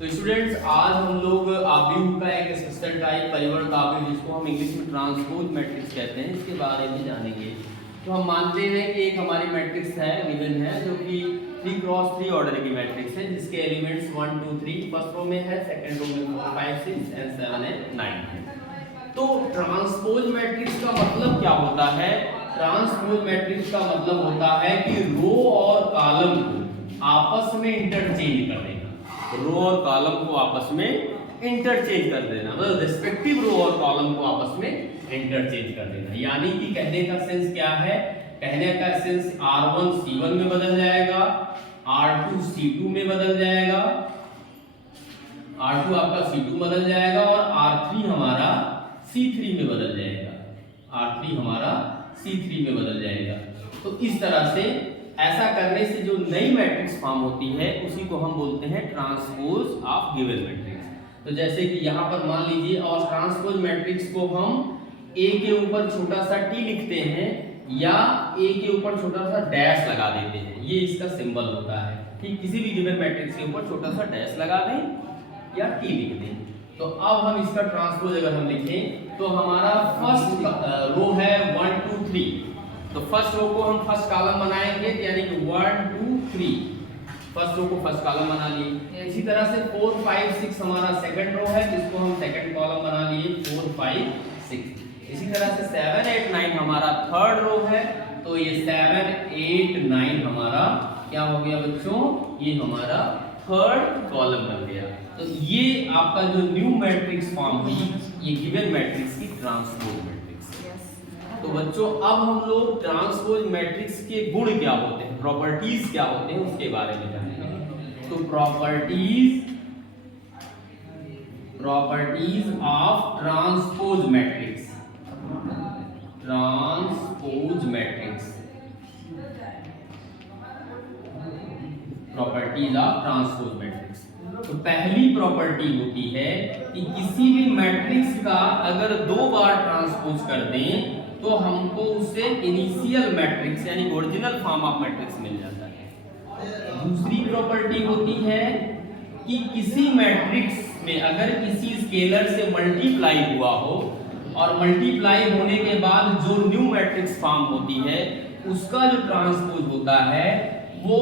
तो स्टूडेंट्स आज हम लोग आव्यूह का एक सिस्टम टाइप परिवर्त आव्यूह जिसको हम इंग्लिश में ट्रांसपोज मैट्रिक्स कहते हैं इसके बारे में जानेंगे। तो हम मानते हैं कि एक हमारी मैट्रिक्स है गिवन है जो कि 3 क्रॉस 3 ऑर्डर की मैट्रिक्स है जिसके एलिमेंट्स 1 2 3 फर्स्ट रो में है, सेकंड रो में 4 5 6 एंड 7 एंड 9 है। तो ट्रांसपोज मैट्रिक्स का मतलब क्या होता है? ट्रांसपोज मैट्रिक्स का मतलब होता है कि रो और कॉलम को आपस में इंटरचेंज कर देना। रो और कॉलम को आपस में इंटरचेंज कर देना, मतलब रिस्पेक्टिव रो और कॉलम को आपस में इंटरचेंज कर देना। यानी कि कहने का सेंस क्या है? कहने का सेंस R1 C1 में बदल जाएगा, R2 C2 में बदल जाएगा, R2 आपका C2 बदल जाएगा और R3 हमारा C3 में बदल जाएगा। R3 हमारा C3 में बदल जाएगा। तो इस तरह से ऐसा करने से जो नई मैट्रिक्स फॉर्म होती है उसी को हम बोलते हैं ट्रांसपोज ऑफ गिवन मैट्रिक्स। तो जैसे कि यहाँ पर मान लीजिए और ट्रांसपोज मैट्रिक्स को हम A के ऊपर छोटा सा T लिखते हैं या A के ऊपर छोटा सा डैश लगा देते हैं, ये इसका सिंबल होता है। ठीक, किसी भी गिवन मैट्रिक्स के ऊपर छोटा सा डैश लगा दें या T लिख दें। तो अब हम इसका ट्रांसपोज अगर हम लिखें तो हमारा फर्स्ट रो है 1 2 3, तो फर्स्ट रो को हम फर्स्ट कॉलम बनाएंगे यानी कि 1 2 3 फर्स्ट रो को फर्स्ट कॉलम बना लिए। इसी तरह से 4 5 6 हमारा सेकंड रो है जिसको हम सेकंड कॉलम बना लिए 4 5 6। इसी तरह से 7 8 9 हमारा थर्ड रो है, तो ये 7 8 9 हमारा क्या हो गया बच्चों? ये हमारा थर्ड कॉलम बन गया। तो ये आपका जो न्यू मैट्रिक्स फॉर्म हुई ये गिवन मैट्रिक्स की ट्रांसपोज मैट्रिक्स। तो बच्चों अब हम लोग ट्रांसपोज मैट्रिक्स के गुण क्या होते हैं, प्रॉपर्टीज क्या होते हैं उसके बारे में जानेंगे। तो properties of transpose matrix, transpose matrix, properties of transpose matrix. तो पहली प्रॉपर्टी होती है कि किसी भी मैट्रिक्स का अगर 2 बार ट्रांसपोज कर दें तो हमको उससे इनिशियल मैट्रिक्स यानी ओरिजिनल फॉर्म ऑफ मैट्रिक्स मिल जाता है। दूसरी प्रॉपर्टी होती है कि किसी मैट्रिक्स में अगर किसी स्केलर से मल्टीप्लाई हुआ हो और मल्टीप्लाई होने के बाद जो न्यू मैट्रिक्स फॉर्म होती है उसका जो ट्रांसपोज होता है वो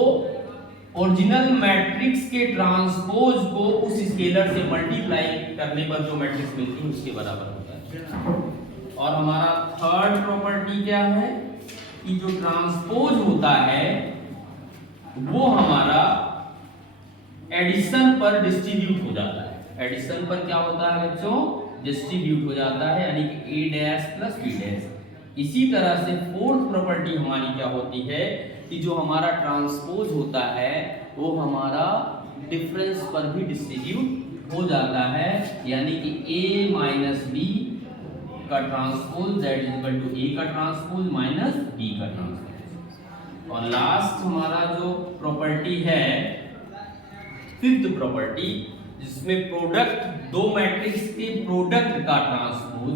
ओरिजिनल मैट्रिक्स के ट्रांसपोज को उस स्केलर से मल्टीप्लाई करने पर जो मैट्रिक्स मिलती है उसके बराबर होता है। और हमारा थर्ड प्रॉपर्टी क्या है कि जो ट्रांसपोज होता है वो हमारा एडिशन पर डिस्ट्रीब्यूट हो जाता है। एडिशन पर क्या होता है बच्चों? डिस्ट्रीब्यूट हो जाता है, यानी कि A dash plus B dash. इसी तरह से फोर्थ प्रॉपर्टी हमारी क्या होती है कि जो हमारा ट्रांसपोज होता है वो हमारा डिफरेंस पर भी डिस्ट्रीब्यूट हो जाता है, यानी कि A माइनस B का transpose Z equal to A का ट्रांसपोज माइनस B का ट्रांसपोज। और लास्ट हमारा जो प्रॉपर्टी है फिफ्थ प्रॉपर्टी जिसमें प्रोडक्ट, 2 मैट्रिक्स के प्रोडक्ट का ट्रांसपोज,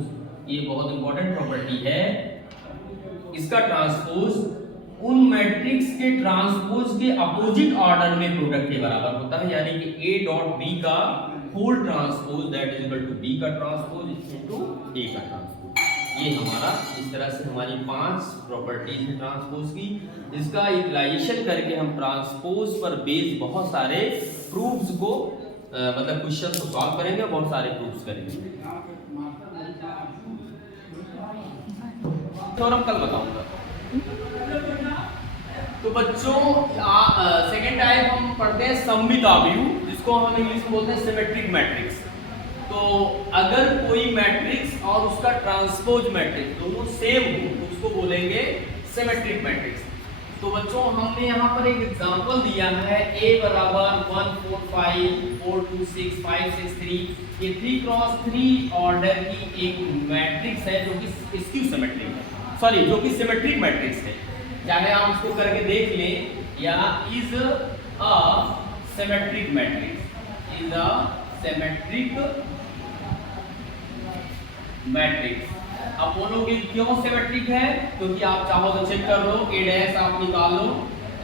ये बहुत इंपॉर्टेंट प्रॉपर्टी है। इसका ट्रांसपोज उन मैट्रिक्स के ट्रांसपोज के अपोजिट ऑर्डर में प्रोडक्ट के बराबर होता है, यानी कि A डॉट B का whole transpose that is equal to B का ट्रांसपोज इनटू A का ट्रांसपोज। ये हमारा इस तरह से हमारी 5 प्रॉपर्टीज है ट्रांसपोज की, जिसका यूटिलाइजेशन करके हम ट्रांसपोज पर बेस्ड बहुत सारे प्रूफ्स को मतलब क्वेश्चन को सॉल्व करेंगे, बहुत सारे प्रूफ्स करेंगे। थ्योरम कल बताऊंगा। तो बच्चों सेकेंड टाइप हम पढ़ते हैं सममित आव्यूह, जिसको हम इंग्लिश में बोलते हैं सिमेट्रिक मैट्रिक्स। तो अगर कोई मैट्रिक्स और उसका ट्रांसपोज मैट्रिक्स दोनों सेम हो तो उसको बोलेंगे सिमेट्रिक मैट्रिक्स। तो बच्चों हमने यहाँ पर एक एग्जांपल दिया है A बराबर 1 4 5 4 2 6 5 6 3, ये 3 क्रॉस 3 ऑर्डर की एक मैट्रिक्स है जो कि स्क्यू सिमेट्रिक है, सॉरी जो कि सिमेट्रिक मैट्रिक्स है। चाहे आप उसको करके देख लें, या is a symmetric matrix, is a symmetric matrix. अब बोलोगे क्यों सिमेट्रिक है? क्योंकि आप चाहो तो चेक कर लो, A डैश आप निकाल लो,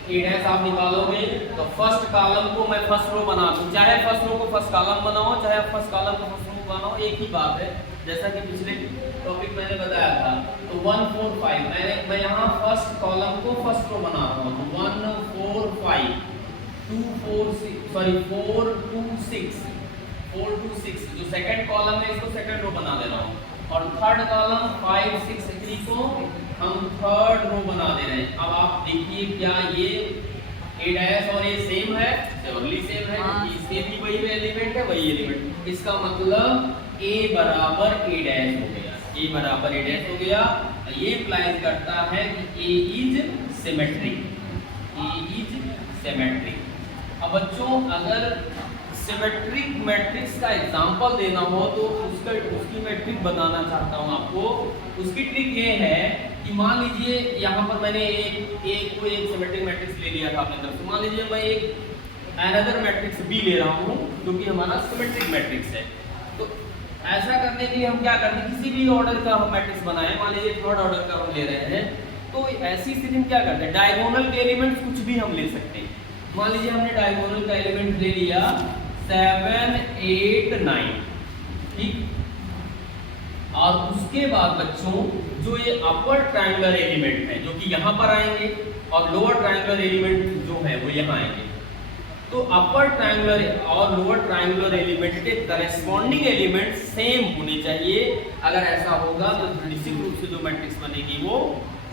ए डैश आप निकालोगे तो फर्स्ट कॉलम को मैं फर्स्ट रो बना दूं, चाहे फर्स्ट रो को फर्स्ट कॉलम बनाओ चाहे फर्स्ट कॉलम को फर्स्ट रो बनाओ, एक ही बात है। जैसा कि पिछले टॉपिक मैंने बताया था, तो 1 4 5 मैं यहाँ फर्स्ट कॉलम को फर्स्ट रो बना रहा हूँ, 1 4 5 2 4 6 सॉरी 4 2 6 जो सेकंड कॉलम है इसको सेकंड रो बना दे रहा हूँ, और थर्ड कॉलम 5 6 3 को हम थर्ड रो बना दे रहे हैं। अब आप देखिए क्या ये ए डैश और ये सेम है, श्योरली सेम है, क्योंकि इसके भी वही एलिमेंट है वही एलिमेंट, इसका मतलब ए बराबर ए डैश हो गया, ए बराबर ए डैश हो गया। ये इम्प्लाइज करता है कि A is symmetric, A is symmetric. अब बच्चों अगर सिमेट्रिक मैट्रिक्स का एग्जांपल देना हो तो उसकी मैं ट्रिक बताना चाहता हूँ आपको। उसकी ट्रिक ये है कि मान लीजिए यहाँ पर मैंने एक सिमेट्रिक मैट्रिक्स ले लिया था अपने तरफ से, मान लीजिए मैं एक अनदर मैट्रिक्स बी ले रहा हूँ क्योंकि हमारा सिमेट्रिक मैट्रिक्स है। तो ऐसा करने के लिए हम क्या करते हैं, किसी भी ऑर्डर का हम मैट्रिक्स बनाए, मान लीजिए थर्ड ऑर्डर का हम ले रहे हैं, तो ऐसी स्थिति में क्या करते हैं, डायगोनल के एलिमेंट्स कुछ भी हम ले सकते हैं। मान लीजिए हमने डायगोनल का एलिमेंट ले लिया 7 8 9, ठीक। और उसके बाद बच्चों जो ये अपर ट्रायंगुलर एलिमेंट है जो कि यहाँ पर आएंगे और लोअर ट्रायंगुलर एलिमेंट जो है वो यहाँ आएंगे, तो अपर ट्रायंगुलर और लोअर ट्रायंगुलर एलिमेंट के करस्पॉन्डिंग एलिमेंट सेम होने चाहिए। अगर ऐसा होगा तो निश्चित रूप से जो मैट्रिक्स बनेगी वो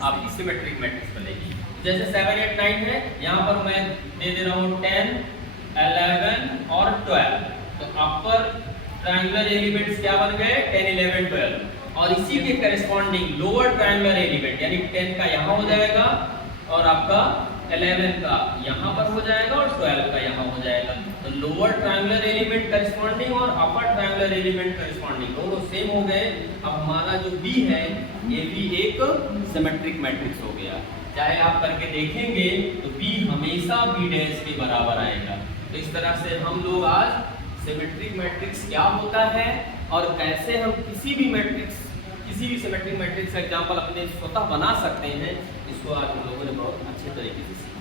आपकी सिमेट्रिक मैट्रिक्स बनेगी। जैसे 7 8 9 है, यहाँ पर मैं दे दे रहा हूँ 10 11 और 12, तो अपर ट्रायंगुलर एलिमेंट्स क्या बन गए 10 11 12, और इसी के करस्पॉन्डिंग लोअर ट्रायंगुलर एलिमेंट यानी 10 का यहाँ हो जाएगा और आपका 11 का यहाँ पर हो जाएगा और 12 का यहाँ हो जाएगा। तो लोअर ट्रायंगुलर एलिमेंट करस्पॉन्डिंग और अपर ट्रायंगुलर एलिमेंट करस्पॉन्डिंग दोनों सेम हो गए। अब हमारा जो बी है ये भी एक सिमेट्रिक मैट्रिक्स हो गया। चाहे आप करके देखेंगे तो बी हमेशा बी डैश के बराबर आएगा। तो इस तरह से हम लोग आज सिमेट्रिक मैट्रिक्स क्या होता है और कैसे हम किसी भी सिमेट्रिक मैट्रिक्स का एग्जांपल अपने स्वतः बना सकते हैं, इसको आज हम लोगों ने बहुत अच्छे तरीके से सीखा।